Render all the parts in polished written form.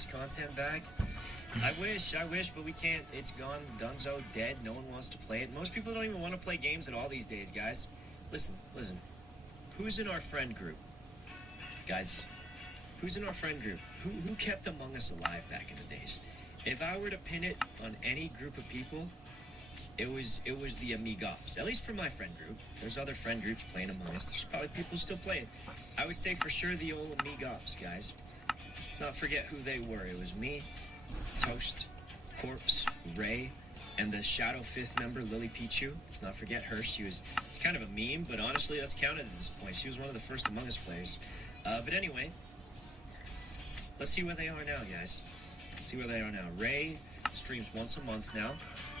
Us content back. I wish, but we can't. It's gone, donezo, dead. No one wants to play it. Most people don't even want to play games at all these days, guys. Listen. Who's in our friend group? Guys, who's in our friend group? Who kept Among Us alive back in the days? If I were to pin it on any group of people, it was the Amigops. At least for my friend group. There's other friend groups playing Among Us. There's probably people who still play it. I would say for sure the old Amigops, guys. Let's not forget who they were. It was me, Toast, Corpse, Ray, and the Shadow 5th member, Lily Pichu. Let's not forget her. It's kind of a meme, but honestly, that's counted at this point. She was one of the first Among Us players. But anyway, let's see where they are now, guys. Ray streams once a month now.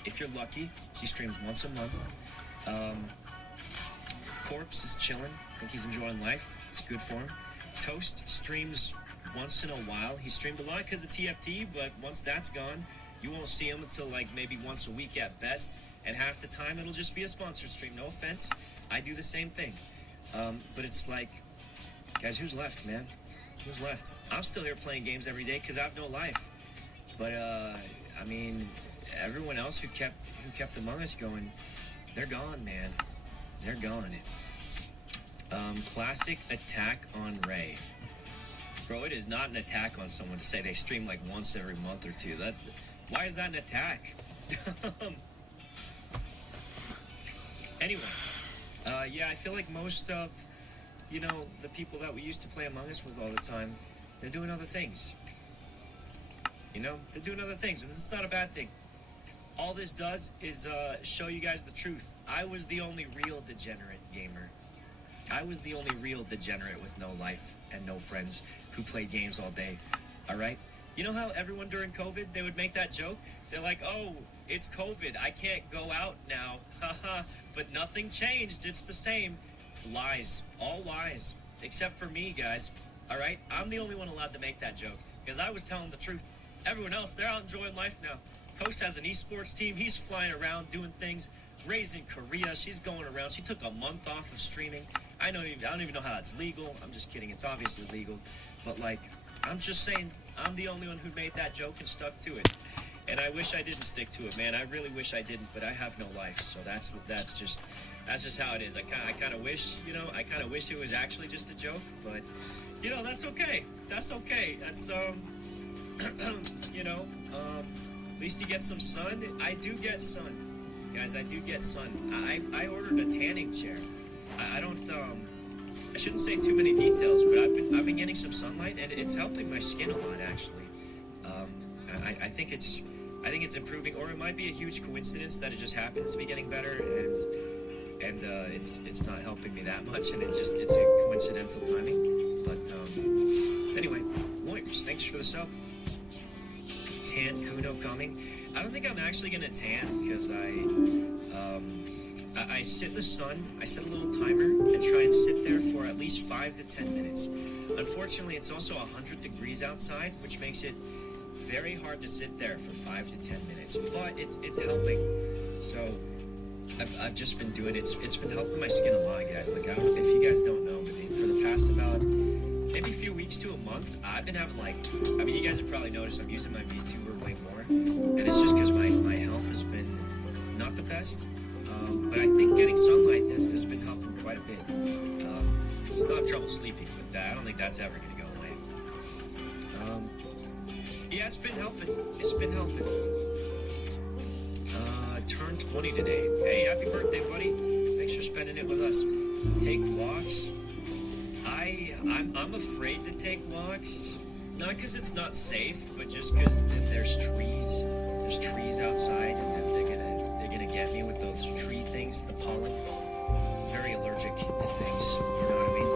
If you're lucky, she streams once a month. Corpse is chilling. I think he's enjoying life. It's good for him. Toast streams once in a while. He streamed a lot because of TFT, but once that's gone, you won't see him until like maybe once a week at best. And half the time, it'll just be a sponsored stream. No offense. I do the same thing. But it's like, guys, who's left, man? Who's left? I'm still here playing games every day because I have no life. But, I mean, everyone else who kept Among Us going, they're gone, man. They're gone. Classic attack on Ray. Bro, it is not an attack on someone to say they stream like once every month or two. Why is that an attack? Anyway, yeah, I feel like most of, the people that we used to play Among Us with all the time, they're doing other things. They're doing other things. This is not a bad thing. All this does is show you guys the truth. I was the only real degenerate gamer. I was the only real degenerate with no life and no friends who played games all day. All right? You know how everyone during COVID, they would make that joke? They're like, oh, it's COVID. I can't go out now. Haha. But nothing changed. It's the same. Lies. All lies. Except for me, guys. All right? I'm the only one allowed to make that joke because I was telling the truth. Everyone else, they're out enjoying life now. Toast has an esports team. He's flying around doing things. Ray's in Korea. She's going around. She took a month off of streaming. I don't even know how it's legal. I'm just kidding. It's obviously legal. But, I'm just saying, I'm the only one who made that joke and stuck to it. And I wish I didn't stick to it, man. I really wish I didn't, but I have no life. So that's just how it is. I kind of wish, it was actually just a joke. But, that's okay. That's okay. That's, at least you get some sun. I do get sun. Guys, I do get sun. I ordered a tanning chair. I shouldn't say too many details, but I've been getting some sunlight, and it's helping my skin a lot, actually. I think it's improving, or it might be a huge coincidence that it just happens to be getting better, and it's not helping me that much, and it's a coincidental timing. But anyway, Moyers, thanks for the sub. Tan Kuno coming. I don't think I'm actually gonna tan because I sit in the sun, I set a little timer and try and sit there for at least 5 to 10 minutes. Unfortunately, it's also 100 degrees outside, which makes it very hard to sit there for 5 to 10 minutes, but it's helping. So I've just been doing it. It's been helping my skin a lot, guys. If you guys don't know, but for the past about maybe a few weeks to a month, I've been having you guys have probably noticed I'm using my VTuber way more, and it's just because my health has been not the best. But I think getting sunlight has been helping quite a bit. Still have trouble sleeping, but I don't think that's ever going to go away. Yeah, it's been helping. Turned 20 today. Hey, happy birthday, buddy. Thanks for spending it with us. Take walks. I'm afraid to take walks. Not because it's not safe, but just because there's trees. There's trees outside, and they're gonna get me with those tree things, the pollen. Very allergic to things, you know what I mean?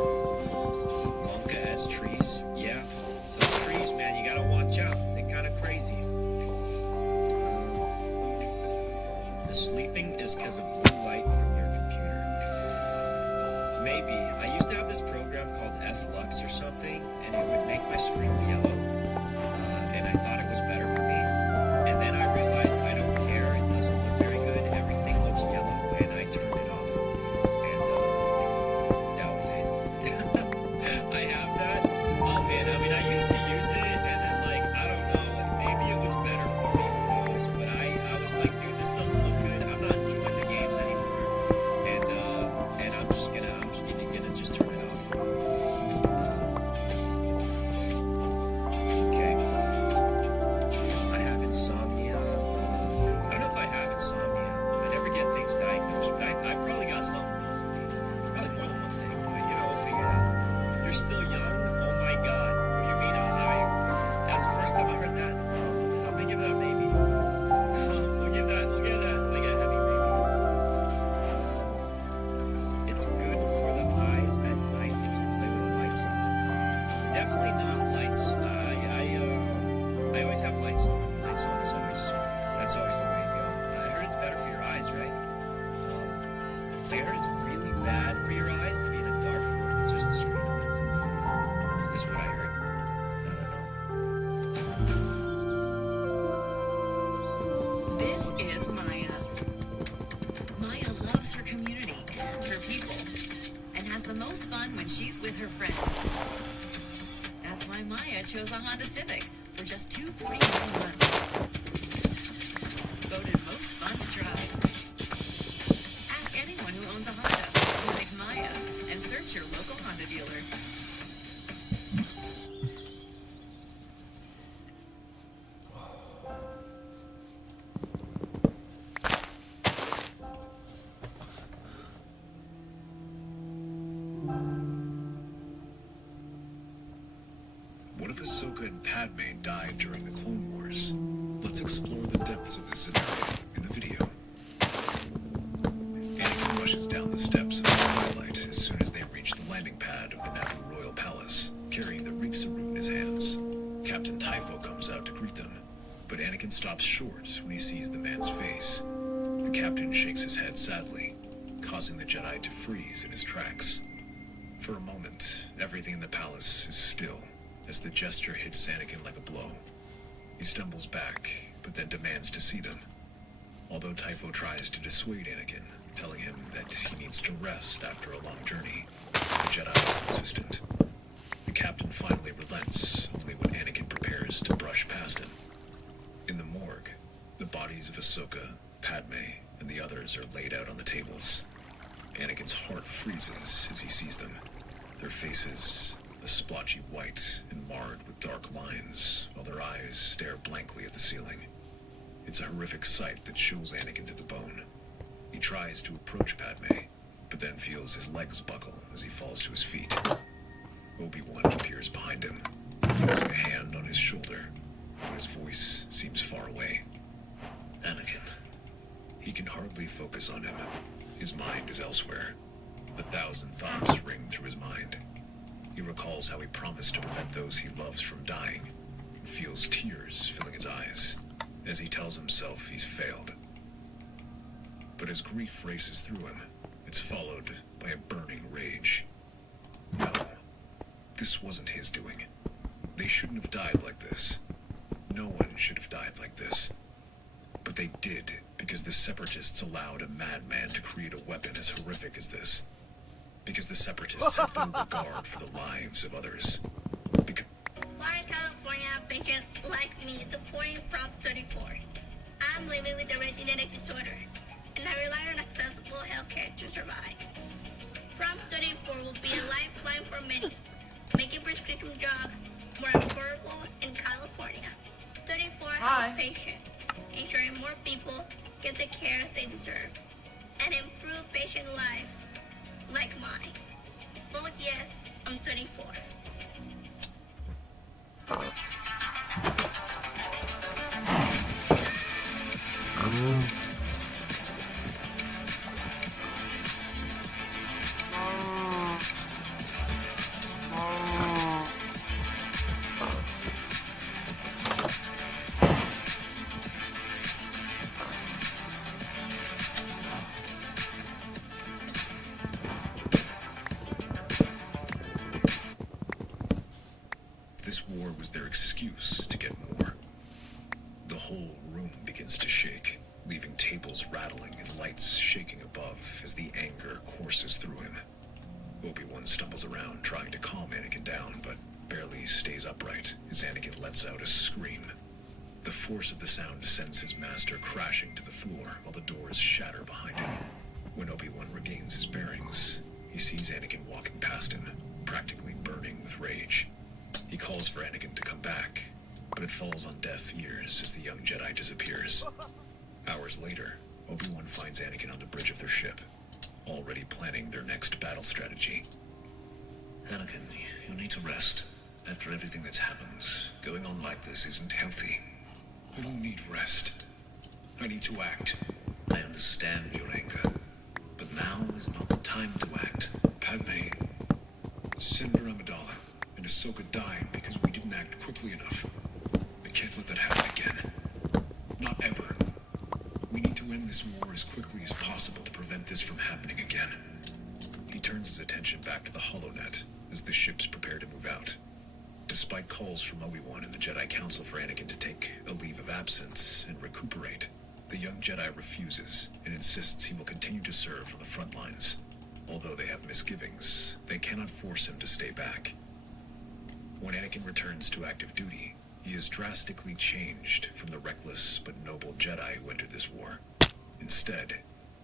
Wonka has trees, yeah. Those trees, man, you gotta watch out. They're kind of crazy. The sleeping is because of blue light from your computer. Maybe. I used to have this program called Flux or something, and it would make my screen yellow. And I thought it was better for me. And then I realized I don't care. It doesn't look very good. Everything looks yellow, and I turned it off. And that was it. I have that. Oh man, I used to use it, and then I don't always have lights on. The lights on is always, that's always the way to go. I heard it's better for your eyes, right? I heard it's really bad for your eyes to be in a dark room with just the screen on. This is what I heard. I don't know. This is Maya. Maya loves her community and her people, and has the most fun when she's with her friends. That's why Maya chose a Honda Civic for just $249 a month. Voted most fun to drive. Ask anyone who owns a Honda, like Maya, and search your local Honda dealer. What if Ahsoka and Padme died during the Clone Wars? Let's explore the depths of this scenario in the video. Anakin rushes down the steps of the Twilight as soon as they reach the landing pad of the Naboo Royal Palace, carrying the Riksarut in his hands. Captain Typho comes out to greet them, but Anakin stops short when he sees the man's face. The captain shakes his head sadly, causing the Jedi to freeze in his tracks. For a moment, everything in the palace is still, as the gesture hits Anakin like a blow. He stumbles back, but then demands to see them. Although Typho tries to dissuade Anakin, telling him that he needs to rest after a long journey, the Jedi is insistent. The captain finally relents, only when Anakin prepares to brush past him. In the morgue, the bodies of Ahsoka, Padme, and the others are laid out on the tables. Anakin's heart freezes as he sees them, their faces a splotchy white and marred with dark lines, while their eyes stare blankly at the ceiling. It's a horrific sight that chills Anakin to the bone. He tries to approach Padme, but then feels his legs buckle as he falls to his feet. Obi-Wan appears behind him, placing a hand on his shoulder, but his voice seems far away. Anakin. He can hardly focus on him. His mind is elsewhere. 1,000 thoughts ring through his mind. He recalls how he promised to prevent those he loves from dying, and feels tears filling his eyes as he tells himself he's failed. But as grief races through him, it's followed by a burning rage. No, this wasn't his doing. They shouldn't have died like this. No one should have died like this. But they did, because the Separatists allowed a madman to create a weapon as horrific as this. Because the Separatists have little regard for the lives of others. Because Why in California a patient like me supporting Prop 34? I'm living with a rare genetic disorder, and I rely on accessible healthcare to survive. Prop 34 will be a lifeline for many, making prescription drugs more affordable in California. 34 helps patients, ensuring more people get the care they deserve, and improve patient lives like mine. Vote yes on 34. this war was their excuse to get more. The whole room begins to shake, leaving tables rattling and lights shaking above as the anger courses through him. Obi-Wan stumbles around trying to calm Anakin down, but barely stays upright as Anakin lets out a scream. The force of the sound sends his master crashing to the floor while the doors shatter behind him. When Obi-Wan regains his bearings, he sees Anakin walking past him, practically burning with rage. He calls for Anakin to come back, but it falls on deaf ears as the young Jedi disappears. Hours later, Obi-Wan finds Anakin on the bridge of their ship, already planning their next battle strategy. Anakin, you need to rest. After everything that's happened, going on like this isn't healthy. You don't need rest. I need to act. I understand your anger, but now is not the time to act. Padme, Senator Amidala, and Ahsoka died because we didn't act quickly enough. I can't let that happen. prevent this from happening again. He turns his attention back to the HoloNet as the ships prepare to move out. Despite calls from Obi-Wan and the Jedi Council for Anakin to take a leave of absence and recuperate, the young Jedi refuses and insists he will continue to serve on the front lines. Although they have misgivings, they cannot force him to stay back. When Anakin returns to active duty, he is drastically changed from the reckless but noble Jedi who entered this war. Instead,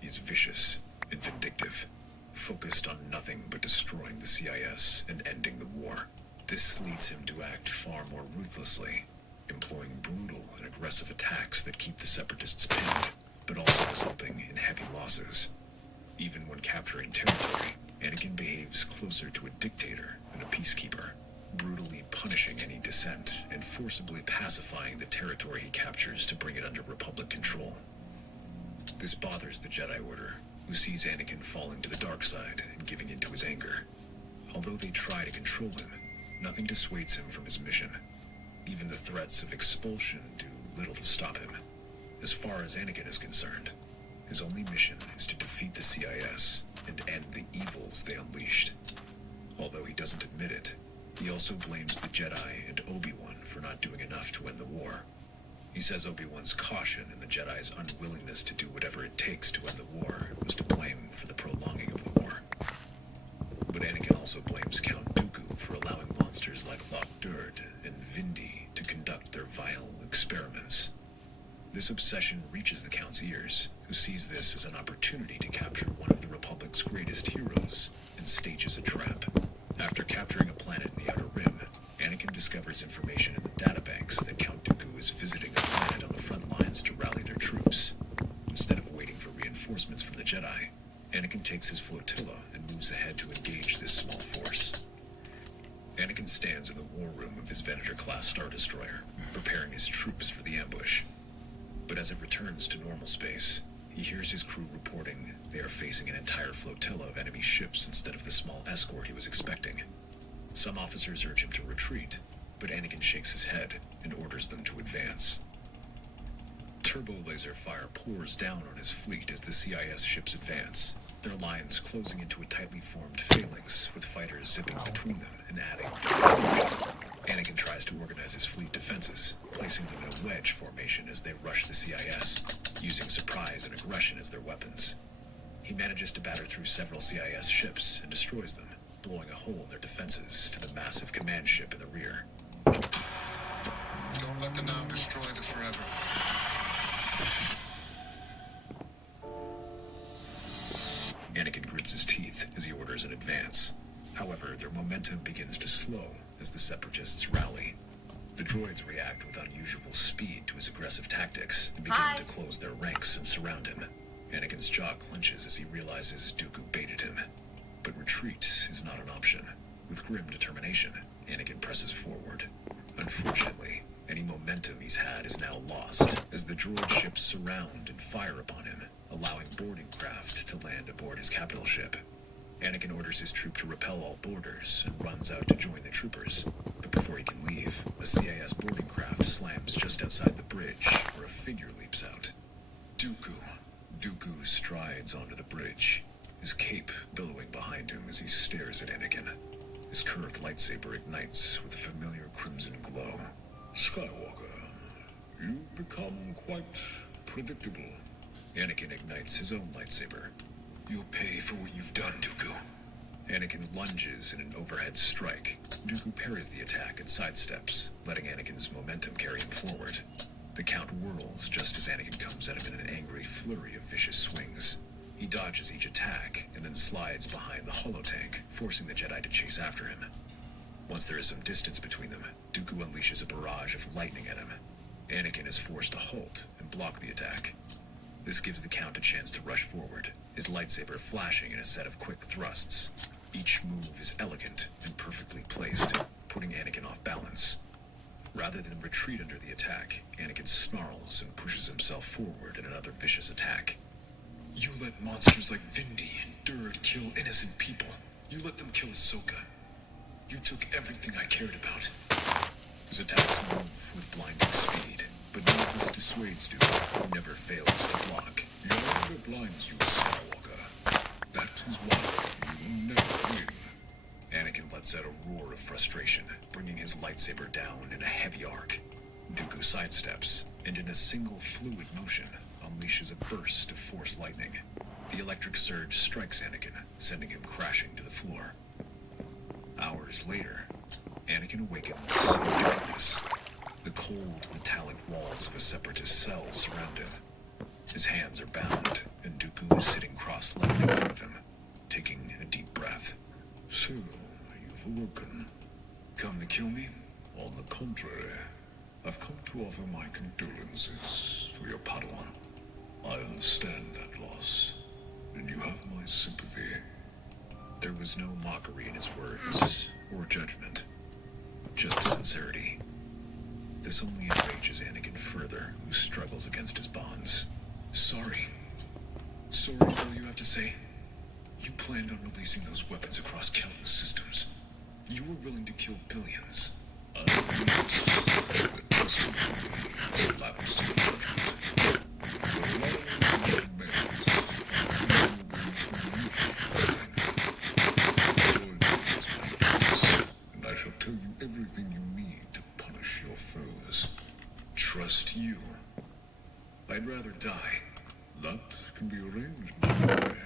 he is vicious and vindictive, focused on nothing but destroying the CIS and ending the war. This leads him to act far more ruthlessly, employing brutal and aggressive attacks that keep the Separatists pinned, but also resulting in heavy losses. Even when capturing territory, Anakin behaves closer to a dictator than a peacekeeper, brutally punishing any dissent and forcibly pacifying the territory he captures to bring it under Republic control. This bothers the Jedi Order, who sees Anakin falling to the dark side and giving in to his anger. Although they try to control him, nothing dissuades him from his mission. Even the threats of expulsion do little to stop him. As far as Anakin is concerned, his only mission is to defeat the CIS and end the evils they unleashed. Although he doesn't admit it, he also blames the Jedi and Obi-Wan for not doing enough to end the war. He says Obi-Wan's caution and the Jedi's unwillingness to do whatever it takes to end the war was to blame for the prolonging of the war. But Anakin also blames Count Dooku for allowing monsters like Loch Durd and Vindi to conduct their vile experiments. This obsession reaches the Count's ears, who sees this as an opportunity to capture one of the Republic's greatest heroes and stages a trap. After capturing a planet in the Outer Rim, Anakin discovers information in the databanks that Count Dooku is visiting a planet on the front lines to rally their troops. Instead of waiting for reinforcements from the Jedi, Anakin takes his flotilla and moves ahead to engage this small force. Anakin stands in the war room of his Venator-class Star Destroyer, preparing his troops for the ambush. But as it returns to normal space, he hears his crew reporting they are facing an entire flotilla of enemy ships instead of the small escort he was expecting. Some officers urge him to retreat, but Anakin shakes his head and orders them to advance. Turbo laser fire pours down on his fleet as the CIS ships advance, their lines closing into a tightly formed phalanx, with fighters zipping between them and adding to the confusion. Anakin tries to organize his fleet defenses, placing them in a wedge formation as they rush the CIS, using surprise and aggression as their weapons. He manages to batter through several CIS ships and destroys them, blowing a hole in their defenses to the massive command ship in the rear. Don't let the now destroy the forever. Anakin grits his teeth as he orders an advance. However, their momentum begins to slow as the Separatists rally. The droids react with unusual speed to his aggressive tactics and begin to close their ranks and surround him. Anakin's jaw clenches as he realizes Dooku baited him. But retreat is not an option. With grim determination, Anakin presses forward. Unfortunately, any momentum he's had is now lost, as the droid ships surround and fire upon him, allowing boarding craft to land aboard his capital ship. Anakin orders his troop to repel all boarders and runs out to join the troopers. But before he can leave, a CIS boarding craft slams just outside the bridge, where a figure leaps out. Dooku strides onto the bridge, his cape billowing behind him as he stares at Anakin. His curved lightsaber ignites with a familiar crimson glow. Skywalker, you've become quite predictable. Anakin ignites his own lightsaber. You'll pay for what you've done, Dooku. Anakin lunges in an overhead strike. Dooku parries the attack and sidesteps, letting Anakin's momentum carry him forward. The Count whirls just as Anakin comes at him in an angry flurry of vicious swings. He dodges each attack and then slides behind the holotank, forcing the Jedi to chase after him. Once there is some distance between them, Dooku unleashes a barrage of lightning at him. Anakin is forced to halt and block the attack. This gives the Count a chance to rush forward, his lightsaber flashing in a set of quick thrusts. Each move is elegant and perfectly placed, putting Anakin off balance. Rather than retreat under the attack, Anakin snarls and pushes himself forward in another vicious attack. You let monsters like Vindi and Durd kill innocent people. You let them kill Ahsoka. You took everything I cared about. His attacks move with blinding speed, but none of this dissuades Dooku, who never fails to block. Your anger blinds you, Skywalker. That is why you will never win. Anakin lets out a roar of frustration, bringing his lightsaber down in a heavy arc. Dooku sidesteps, and in a single fluid motion, unleashes a burst of force lightning. The electric surge strikes Anakin, sending him crashing to the floor. Hours later, Anakin awakens in darkness. The cold, metallic walls of a separatist cell surround him. His hands are bound, and Dooku is sitting cross-legged in front of him, taking a deep breath. So, you've awoken. Come to kill me? On the contrary, I've come to offer my condolences to your Padawan. I understand that loss, and you have my sympathy. There was no mockery in his words, or judgment. Just sincerity. This only enrages Anakin further, who struggles against his bonds. Sorry. Sorry is all you have to say? You planned on releasing those weapons across countless systems. You were willing to kill billions. I admit that trusting me is a lapse in judgment. But allow me to remains join me as my apprentice, and I shall tell you everything you need to punish your foes. Trust you. I'd rather die. That can be arranged, my boy.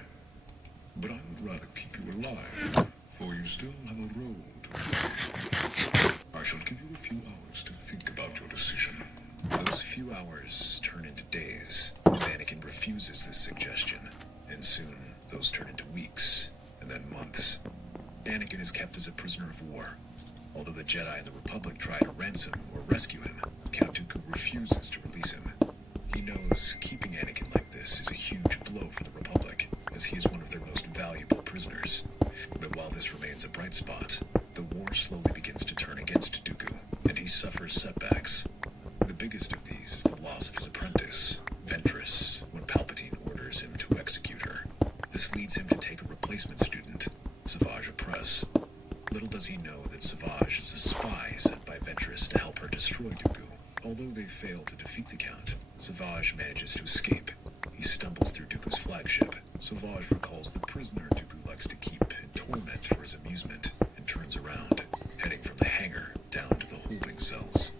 But I would rather keep you alive, for you still have a role to play. I shall give you a few hours to think about your decision. Those few hours turn into days, as Anakin refuses this suggestion, and soon those turn into weeks, and then months. Anakin is kept as a prisoner of war. Although the Jedi and the Republic try to ransom or rescue him, Count Dooku refuses to release him. He knows keeping Anakin like this is a huge blow for the Republic, as he is one of their most valuable prisoners. But while this remains a bright spot, the war slowly begins to turn against Dooku, and he suffers setbacks. The biggest of these is the loss of his apprentice, Ventress, when Palpatine orders him to execute her. This leads him to take a replacement student, Savage Opress. Little does he know that Savage is a spy sent by Ventress to help her destroy Dooku. Although they fail to defeat the Count, Savage manages to escape. He stumbles through Dooku's flagship. Savage recalls the prisoner Dooku likes to keep in torment for his amusement, and turns around, heading from the hangar down to the holding cells.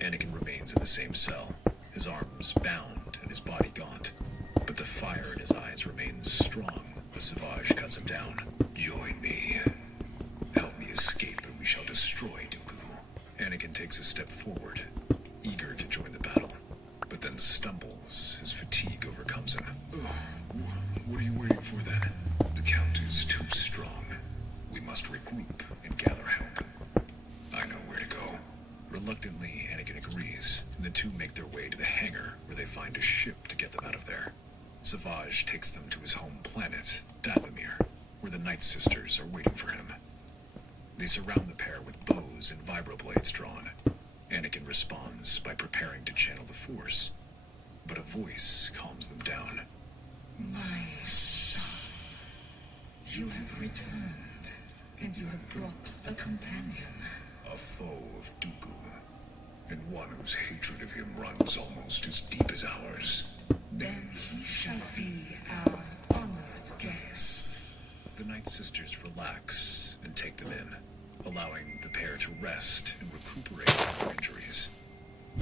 Anakin remains in the same cell, his arms bound and his body gaunt. But the fire in his eyes remains strong as Savage cuts him down. Join me. Help me escape, and we shall destroy Dooku. Anakin takes a step forward, eager to join the battle, but then stumbles as fatigue overcomes him. What are you waiting for then? The Count is too strong. We must regroup and gather help. I know where to go. Reluctantly, Anakin agrees, and the two make their way to the hangar, where they find a ship to get them out of there. Savage takes them to his home planet, Dathomir, where the Night Sisters are waiting for him. They surround the pair with bows and vibroblades drawn. Anakin responds by preparing to channel the Force, but a voice calms them down. My son, you have returned, and you have brought a companion. A foe of Dooku, and one whose hatred of him runs almost as deep as ours. Then he shall be our honored guest. The Night Sisters relax and take them in, allowing the pair to rest and recuperate from their injuries.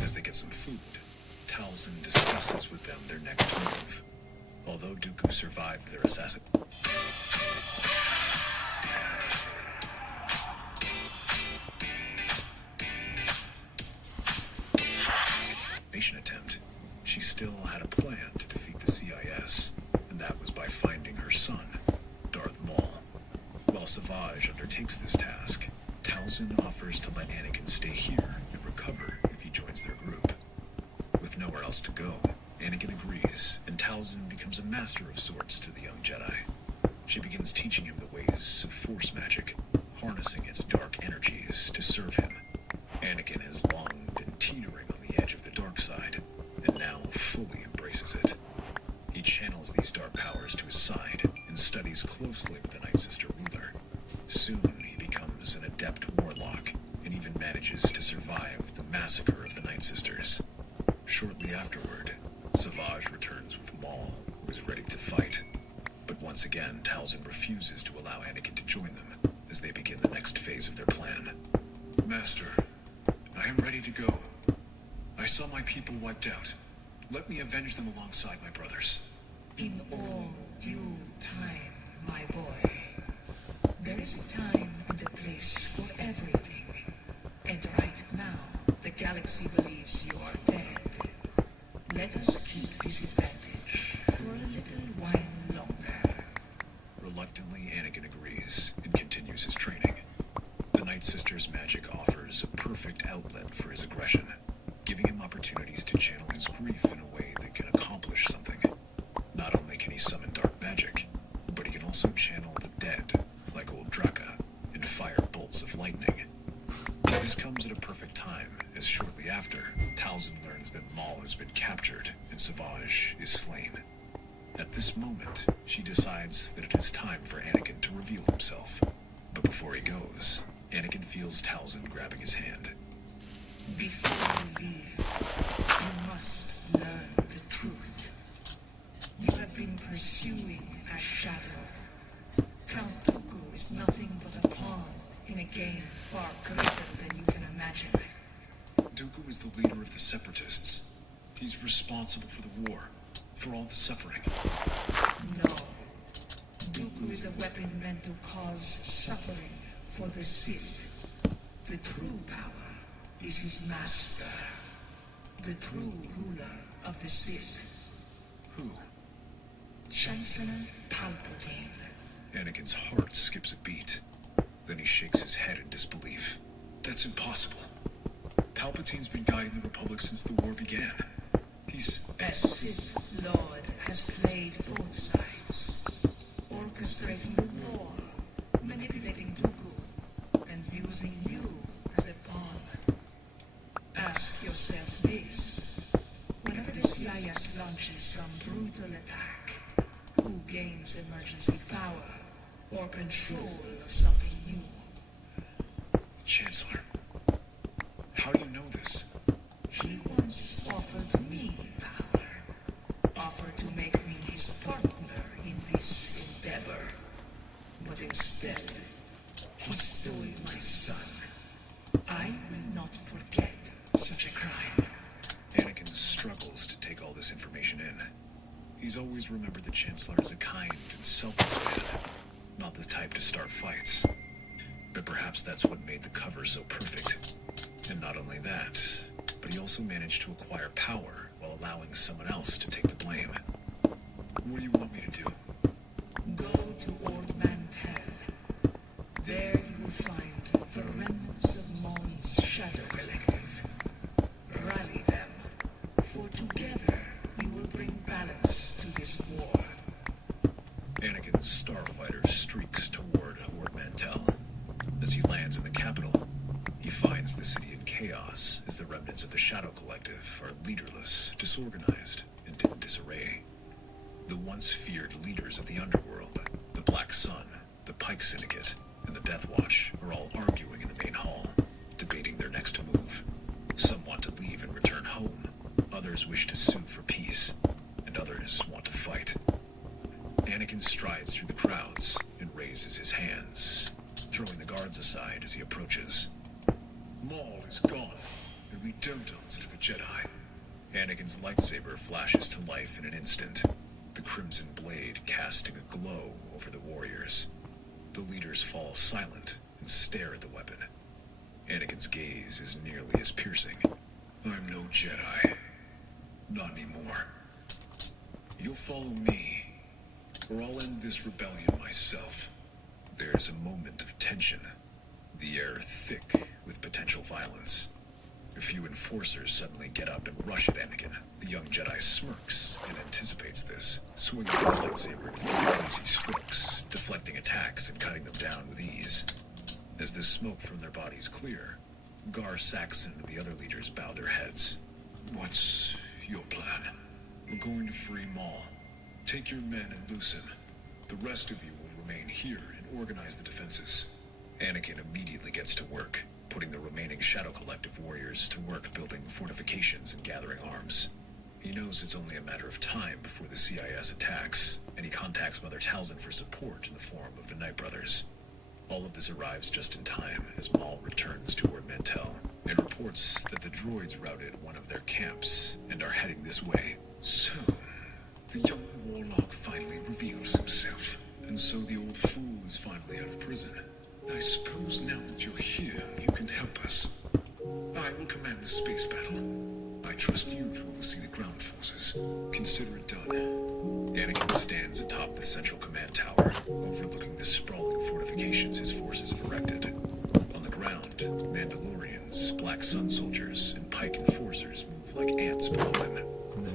As they get some food, Talzin discusses with them their next move. Although Dooku survived their assassination attempt, she still had a plan to defeat the CIS, and that was by finding her son, Darth Maul. While Savage undertakes this task, Talzin offers to let Anakin stay here and recover if he joins their group. With nowhere else to go, Anakin agrees, and Talzin becomes a master of sorts to the young Jedi. She begins teaching him the ways of Force magic, harnessing its dark energies to serve him. Anakin has long been teetering on the edge of the dark side, and now fully embraces it. He channels these dark powers to his side and studies closely with the Night Sister ruler. Soon he becomes an adept warlock, and even manages to survive the massacre of the Night Sisters. Shortly afterward, Savage returns with Maul, who is ready to fight. But once again, Talzin refuses to allow Anakin to join them as they begin the next phase of their plan. Master, I am ready to go. I saw my people wiped out. Let me avenge them alongside my brothers. In all due time, my boy. There is a time and a place for everything. And right now, the galaxy believes you are dead. Let us keep this advantage for a little while longer. Reluctantly, Anakin agrees and continues his training. The Night Sister's magic offers a perfect outlet for his aggression, giving him opportunities to channel his grief in a way that can accomplish something. Not only can he summon dark magic, but he can also channel the dead, like old Draka, and fire bolts of lightning. This comes at a perfect time, as shortly after, Talzin learns that Maul has been captured and Savage is slain. At this moment, she decides that it is time for Anakin to reveal himself. But before he goes, Anakin feels Talzin grabbing his hand. Before you leave, you must learn the truth. You have been pursuing a shadow. Count Dooku is nothing but a pawn in a game far greater than you can imagine. Dooku is the leader of the Separatists. He's responsible for the war, for all the suffering. No. Dooku is a weapon meant to cause suffering for the Sith. The true power is his master. The true ruler of the Sith. Who? Chancellor Palpatine. Anakin's heart skips a beat. Then he shakes his head in disbelief. That's impossible. Palpatine's been guiding the Republic since the war began. He's... A Sith Lord has played both sides, orchestrating the war, manipulating Dooku, and using you as a pawn. Ask yourself this. Whenever the CIS launches some brutal attack, who gains emergency power or control of something new? Chancellor. How do you know this? He once offered me power, offered to make me his partner in this endeavor. But instead, he stole my son. I will not forget such a crime. Anakin struggles to take all this information in. He's always remembered the Chancellor as a kind and selfless man, not the type to start fights. But perhaps that's what made the cover so perfect. And not only that, but he also managed to acquire power while allowing someone else to take the blame. What do you want me to do? Go to Old Mantel. There you will find the remnants of Mon's Shadow Collective. Rally them, for together you will bring balance to this war. Anakin's starfighter streaks toward Ord Mantell. As he lands in the capital, he finds the city in chaos as the remnants of the Shadow Collective are leaderless, disorganized, and in disarray. The once feared leaders of the underworld, the Black Sun, the Pike Syndicate, and the Death Watch are all arguing in the main hall, debating their next move. Some want to leave and return home, others wish to sue for peace, and others want to fight. Anakin strides through the crowds and raises his hands, throwing the guards aside as he approaches. Maul is gone, and we don't answer to the Jedi. Anakin's lightsaber flashes to life in an instant, the crimson blade casting a glow over the warriors. The leaders fall silent and stare at the weapon. Anakin's gaze is nearly as piercing. I'm no Jedi. Not anymore. You'll follow me, or I'll end this rebellion myself. There's a moment of tension, the air thick with potential violence. A few enforcers suddenly get up and rush at Anakin. The young Jedi smirks and anticipates this, swinging his lightsaber in 4 easy strokes, deflecting attacks and cutting them down with ease. As the smoke from their bodies clear, Gar Saxon and the other leaders bow their heads. What's your plan? We're going to free Maul. Take your men and loose him. The rest of you will remain here and organize the defenses. Anakin immediately gets to work, putting the remaining Shadow Collective warriors to work building fortifications and gathering arms. He knows it's only a matter of time before the CIS attacks, and he contacts Mother Talzin for support in the form of the Night Brothers. All of this arrives just in time as Maul returns toward Mantell and reports that the droids routed one of their camps and are heading this way. So, the young warlock finally reveals himself, and so the old fool is finally out of prison. I suppose now that you're here, you can help us. I will command the space battle. I trust you to oversee the ground forces. Consider it done. Anakin stands atop the central command tower, overlooking the sprawling fortifications his forces have erected. On the ground, Mandalorians, Black Sun soldiers, and Pike enforcers move like ants below him,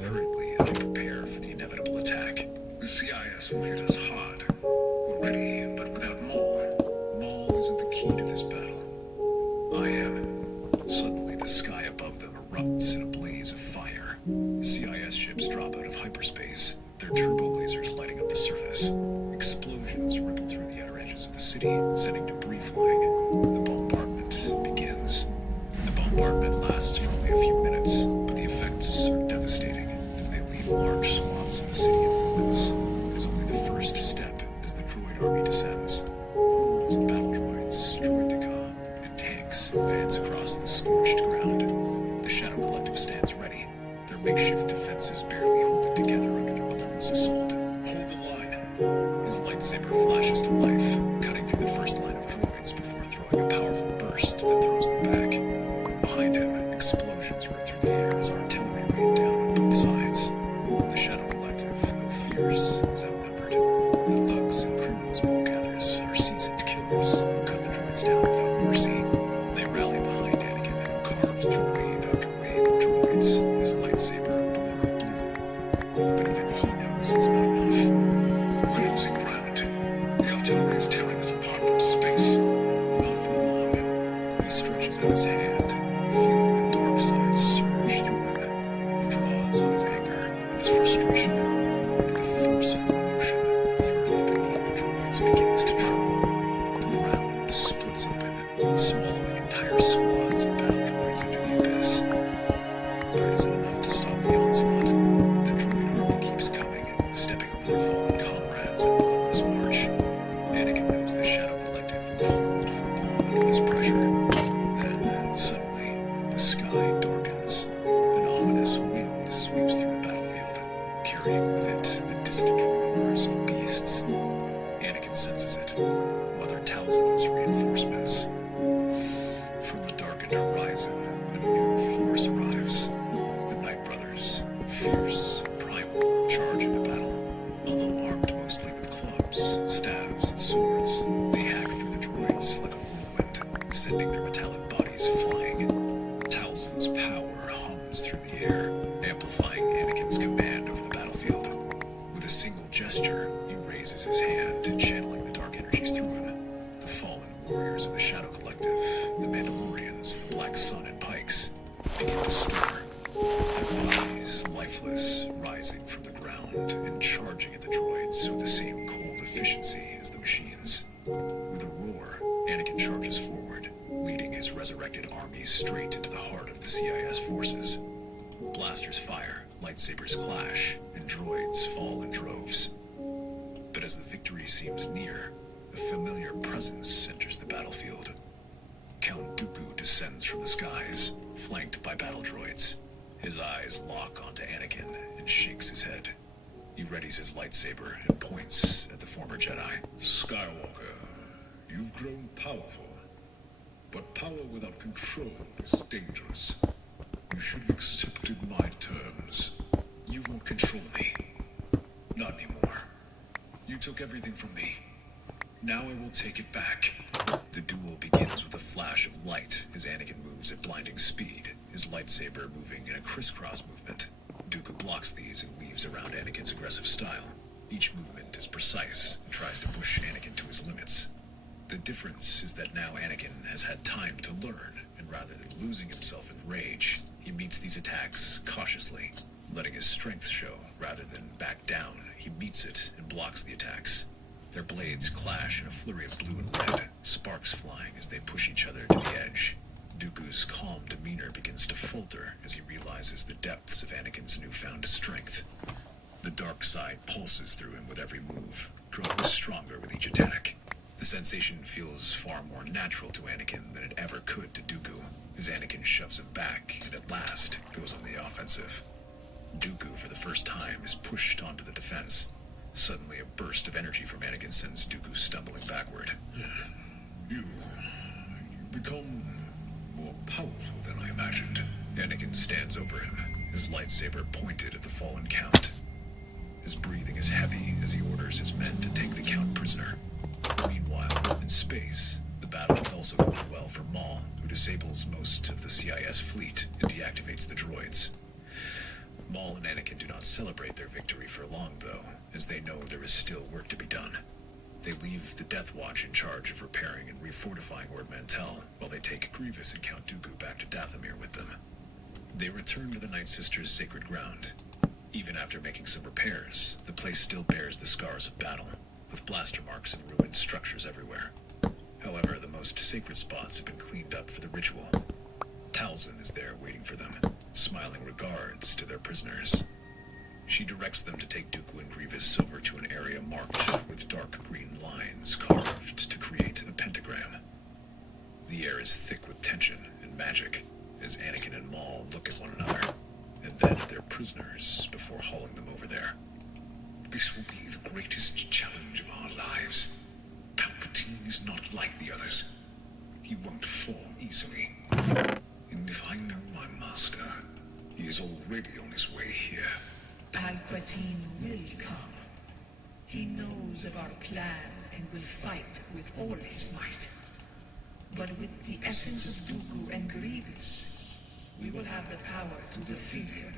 hurriedly as they prepare for the inevitable attack. The CIS will hit us hard. We're ready, but without Maul. Maul isn't the key to this battle. I am. Suddenly, the sky above them erupts in a blaze of fire. CIS ships drop out of hyperspace, their turbo lasers lighting up the surface. Explosions ripple through the outer edges of the city, sending debris flying. The bombardment begins. The bombardment lasts for only a few minutes, but the effects are devastating as they leave large swaths of the city in ruins. It is only the first step as the droid army descends. Hordes of battle droids, droideka, and tanks advance across the scorched ground. The Shadow Collective stands ready, their makeshift defenses barely holding together under the relentless assault. Hold the line. His lightsaber flashes to life, cutting through the first line of droids before throwing a powerful burst that throws them back. Behind him, explosions rip through the air as artillery rain down on both sides. The Shadow Collective, though fierce, is outnumbered. The thugs and criminals Maul gathers are seasoned killers who cut the droids down without mercy. They rally behind Anakin, who carves through wave after wave of droids, his lightsaber a blur of blue. But even he knows it's not enough. We're losing ground. The artillery is tearing us apart from space. Not for long. He stretches out his hand, feeling the dark side surge through him. He draws on his anger, his frustration. With a forceful motion, the earth beneath the droids begins to tremble. The ground splits open, swallowing entire squads of battle droids into the abyss. But it isn't enough to stop the onslaught. The droid army keeps coming, stepping over their fallen comrades in a relentless march. Anakin knows the Shadow Collective won't hold for long under this pressure. Then, suddenly, the sky darkens. An ominous wind sweeps through the battlefield, carrying with it the distant roars of beasts. Anakin senses it. Mother Talzin's reinforcements. From the darkened horizon, a new force arrives. The Night Brothers, fierce and primal, charge into battle. Although armed mostly with clubs, staves, and swords, they hack through the droids like a whirlwind, sending their metallic bodies flying. Talzin's power hums through the air, amplifying Anakin's command over the battlefield. With a single gesture, he raises his hand, channeling the dark energies through him. The fallen warriors of the Shadow Collective, the Mandalorians, the Black Sun, and Pikes, begin to stir. Their bodies, lifeless, rising from the ground and charging at the droids with the same cold efficiency as the machines. With a roar, Anakin charges forward, leading his resurrected army straight into the heart of the CIS forces. Blasters fire, lightsabers clash, and droids fall in droves. But as the victory seems near, a familiar presence enters the battlefield. Count Dooku descends from the skies, flanked by battle droids. His eyes lock onto Anakin and shakes his head. He readies his lightsaber and points at the former Jedi. Skywalker, you've grown powerful. But power without control is dangerous. You should have accepted my terms. You won't control me. Not anymore. You took everything from me. Now I will take it back. The duel begins with a flash of light as Anakin moves at blinding speed, his lightsaber moving in a crisscross movement. Dooku blocks these and weaves around Anakin's aggressive style. Each movement is precise and tries to push Anakin to his limits. The difference is that now Anakin has had time to learn, and rather than losing himself in rage, he meets these attacks cautiously, letting his strength show rather than back down. He meets it and blocks the attacks. Their blades clash in a flurry of blue and red, sparks flying as they push each other to the edge. Dooku's calm demeanor begins to falter as he realizes the depths of Anakin's newfound strength. The dark side pulses through him with every move, growing stronger with each attack. The sensation feels far more natural to Anakin than it ever could to Dooku, as Anakin shoves him back and at last goes on the offensive. Dooku, for the first time, is pushed onto the defense. Suddenly, a burst of energy from Anakin sends Dooku stumbling backward. You become more powerful than I imagined. Anakin stands over him, his lightsaber pointed at the fallen Count. His breathing is heavy as he orders his men to take the Count prisoner. Meanwhile, in space, the battle is also going well for Maul, who disables most of the CIS fleet and deactivates the droids. Maul and Anakin do not celebrate their victory for long, though, as they know there is still work to be done. They leave the Death Watch in charge of repairing and refortifying Ord Mantell, while they take Grievous and Count Dooku back to Dathomir with them. They return to the Night Sisters' sacred ground. Even after making some repairs, the place still bears the scars of battle, with blaster marks and ruined structures everywhere. However, the most sacred spots have been cleaned up for the ritual. Talzin is there waiting for them, smiling regards to their prisoners. She directs them to take Dooku and Grievous over to an area marked with dark green lines carved to create a pentagram. The air is thick with tension and magic as Anakin and Maul look at one another, and then at their prisoners before hauling them over there. This will be the greatest challenge of our lives. Palpatine is not like the others. He won't fall easily. And if I know my master, he is already on his way here. Palpatine will come. He knows of our plan and will fight with all his might. But with the essence of Dooku and Grievous, we will have the power to defeat him.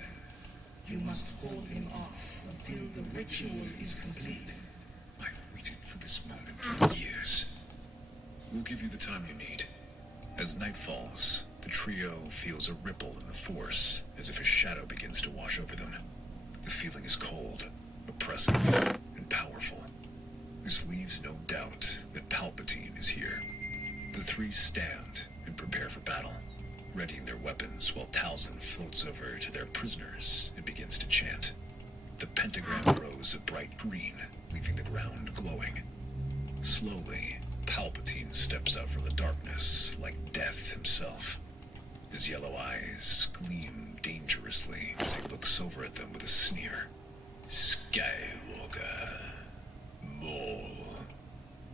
You must hold him off until the ritual is complete. I've waited for this moment for years. We'll give you the time you need. As night falls, the trio feels a ripple in the Force, as if a shadow begins to wash over them. The feeling is cold, oppressive, and powerful. This leaves no doubt that Palpatine is here. The three stand and prepare for battle, readying their weapons while Talzin floats over to their prisoners and begins to chant. The pentagram grows a bright green, leaving the ground glowing. Slowly, Palpatine steps out from the darkness like death himself. His yellow eyes gleam dangerously as he looks over at them with a sneer. Skywalker, Maul,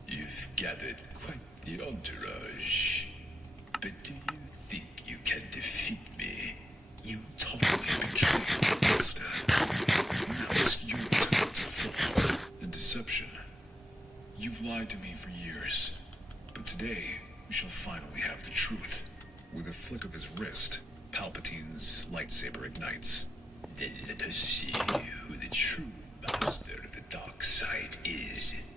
you've gathered quite the entourage. But do you think you can defeat me? You taught me to betray my master. Now it's your turn to fall. A deception. You've lied to me for years, but today we shall finally have the truth. With a flick of his wrist, Palpatine's lightsaber ignites. Then let us see who the true master of the dark side is.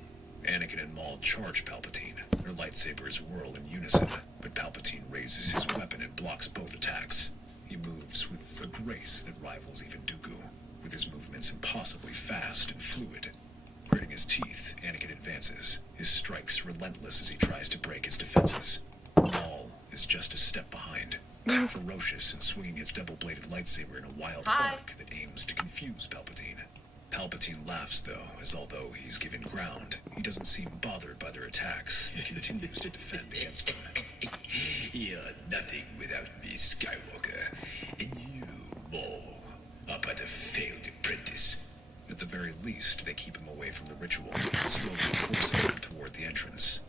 Anakin and Maul charge Palpatine. Their lightsabers whirl in unison, but Palpatine raises his weapon and blocks both attacks. He moves with a grace that rivals even Dooku, with his movements impossibly fast and fluid. Gritting his teeth, Anakin advances, his strikes relentless as he tries to break his defenses. Maul is just a step behind, ferocious and swinging his double-bladed lightsaber in a wild arc that aims to confuse Palpatine. Palpatine laughs, though, as although he's given ground, he doesn't seem bothered by their attacks and continues to defend against them. You're nothing without me, Skywalker. And you, Maul, are but a failed apprentice. At the very least, they keep him away from the ritual, slowly forcing him toward the entrance.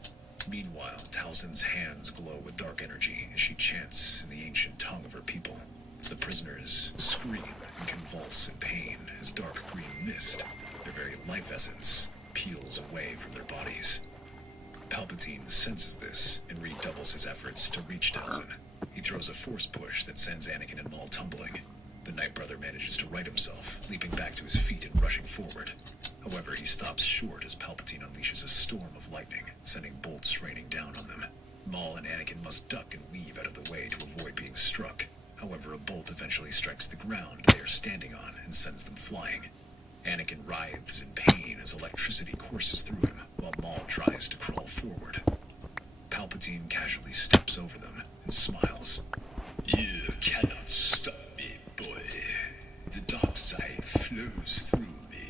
Meanwhile, Talzin's hands glow with dark energy as she chants in the ancient tongue of her people. The prisoners scream and convulse in pain as dark green mist, their very life essence, peels away from their bodies. Palpatine senses this and redoubles his efforts to reach Talzin. He throws a force push that sends Anakin and Maul tumbling. The Night Brother manages to right himself, leaping back to his feet and rushing forward. However, he stops short as Palpatine unleashes a storm of lightning, sending bolts raining down on them. Maul and Anakin must duck and weave out of the way to avoid being struck. However, a bolt eventually strikes the ground they are standing on and sends them flying. Anakin writhes in pain as electricity courses through him, while Maul tries to crawl forward. Palpatine casually steps over them and smiles. You cannot stop me, boy. The dark side flows through me.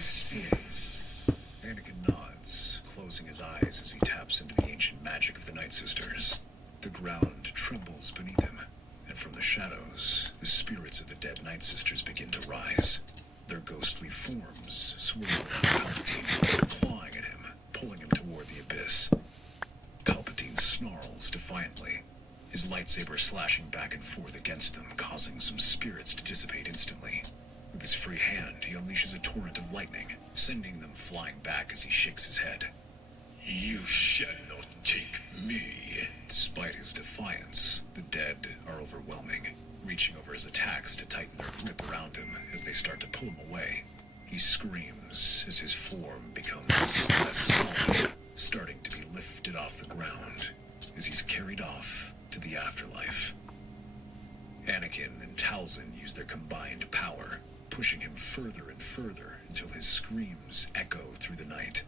the spirits. Anakin nods, closing his eyes as he taps into the ancient magic of the Night Sisters. The ground trembles beneath him, and from the shadows, the spirits of the dead Night Sisters begin to rise. Their ghostly forms swirl around Palpatine, clawing at him, pulling him toward the abyss. Palpatine snarls defiantly, his lightsaber slashing back and forth against them, causing some spirits to dissipate instantly. With his free hand, he unleashes a torrent of lightning, sending them flying back as he shakes his head. You shall not take me. Despite his defiance, the dead are overwhelming, reaching over his attacks to tighten their grip around him as they start to pull him away. He screams as his form becomes less solid, starting to be lifted off the ground as he's carried off to the afterlife. Anakin and Talzin use their combined power, pushing him further and further until his screams echo through the night.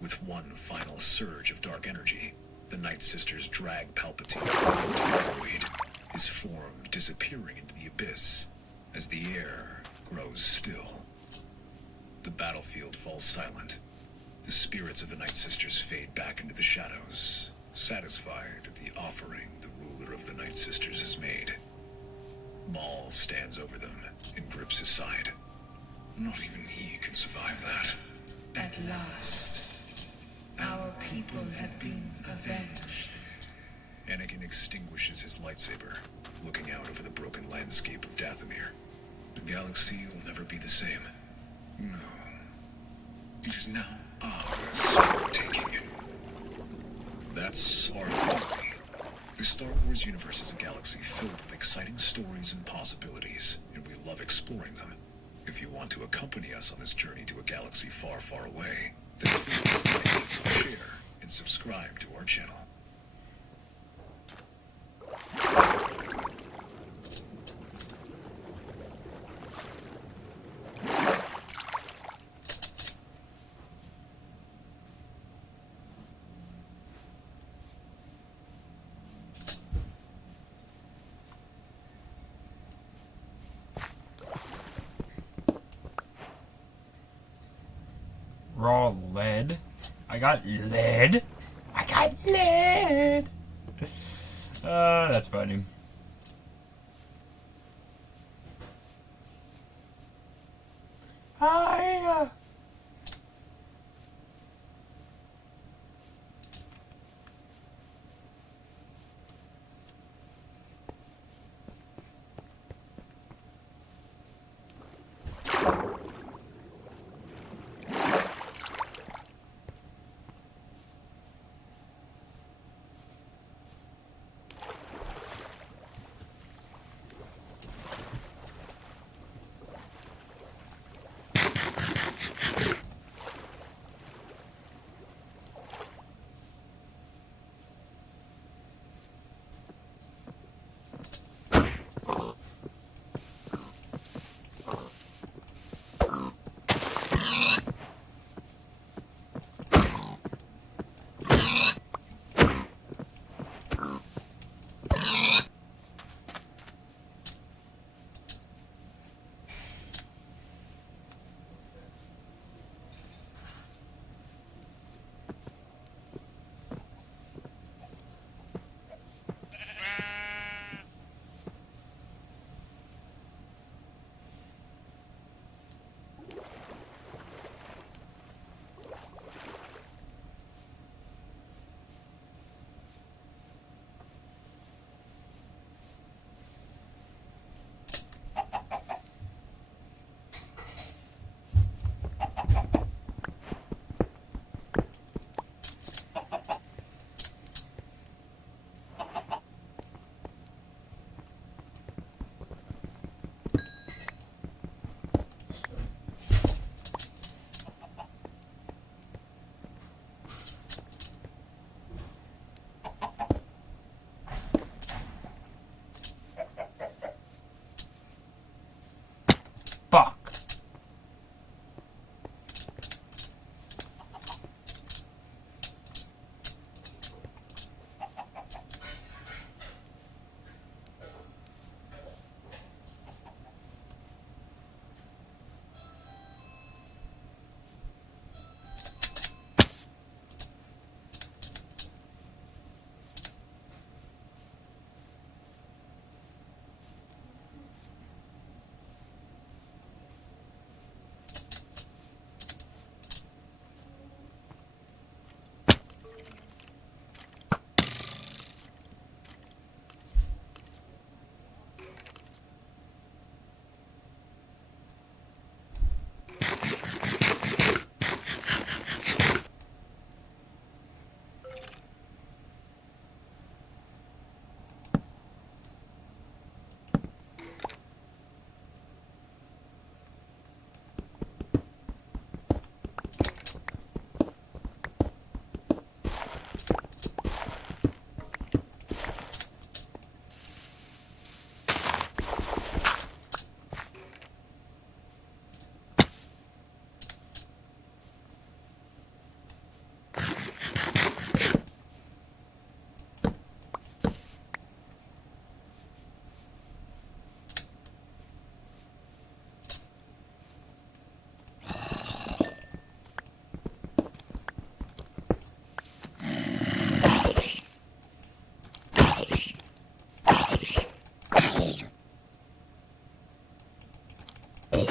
With one final surge of dark energy, the Night Sisters drag Palpatine into the void, his form disappearing into the abyss as the air grows still. The battlefield falls silent. The spirits of the Night Sisters fade back into the shadows, satisfied at the offering the ruler of the Night Sisters has made. Maul stands over them and grips his side. Not even he can survive that. At last, our people have been avenged. Anakin extinguishes his lightsaber, looking out over the broken landscape of Dathomir. The galaxy will never be the same. No. It is now ours for the taking. That's our theory. The Star Wars universe is a galaxy filled with exciting stories and possibilities, and we love exploring them. If you want to accompany us on this journey to a galaxy far, far away, then please like, share, and subscribe to our channel. Raw lead? I got lead? I got lead! That's funny. Hi!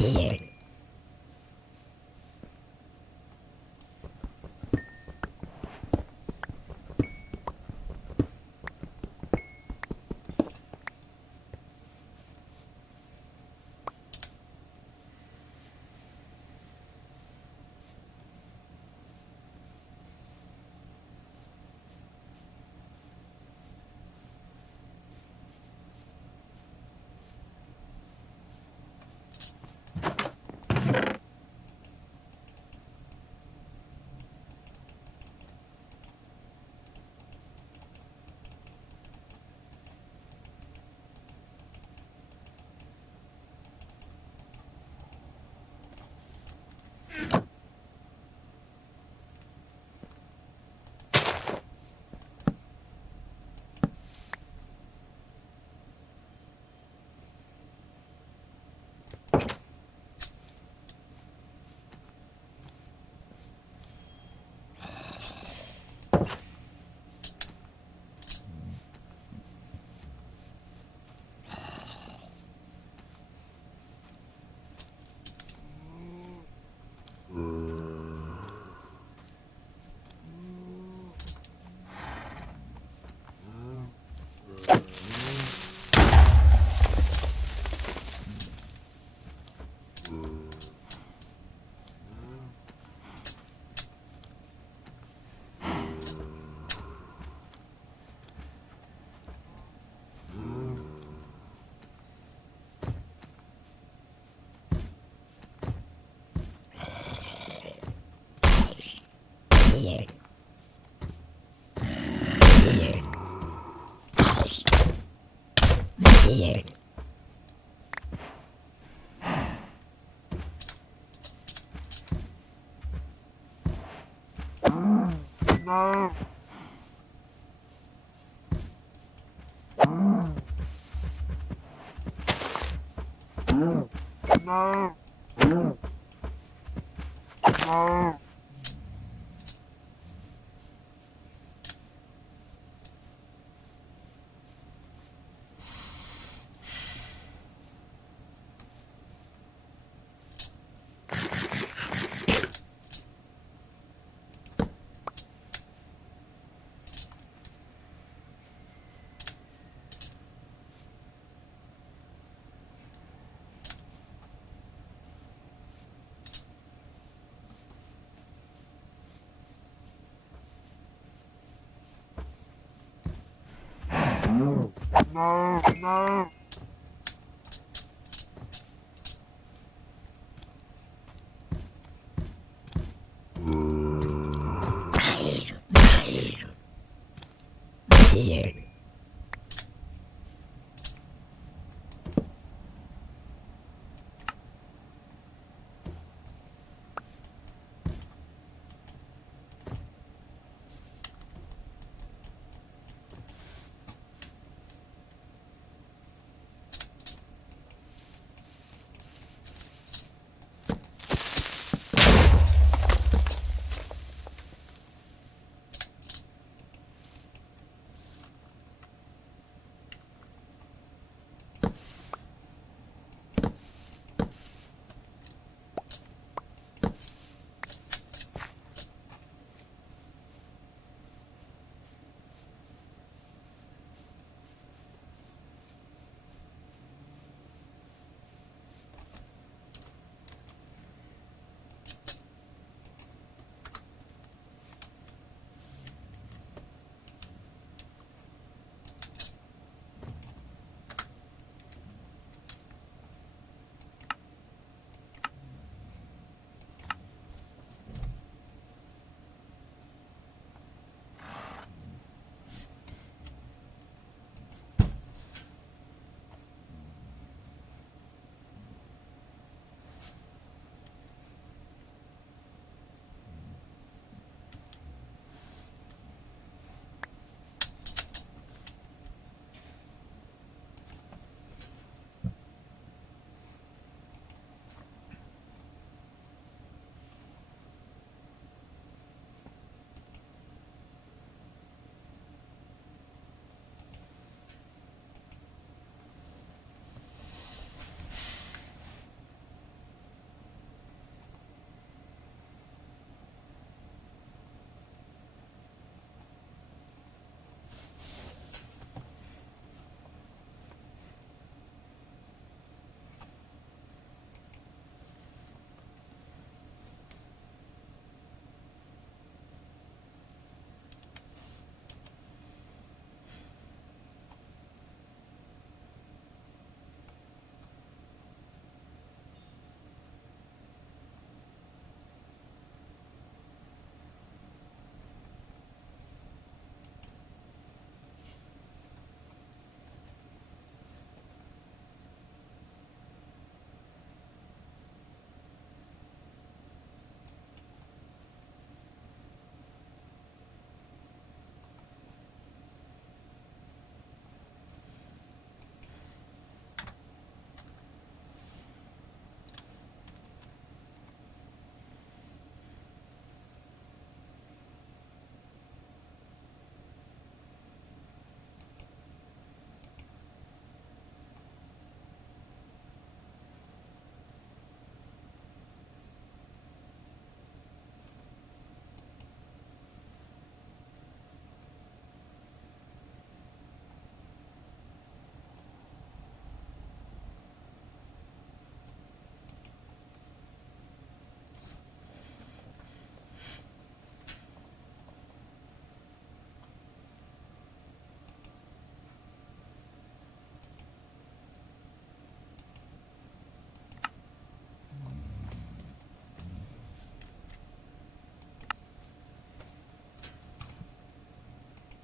Here.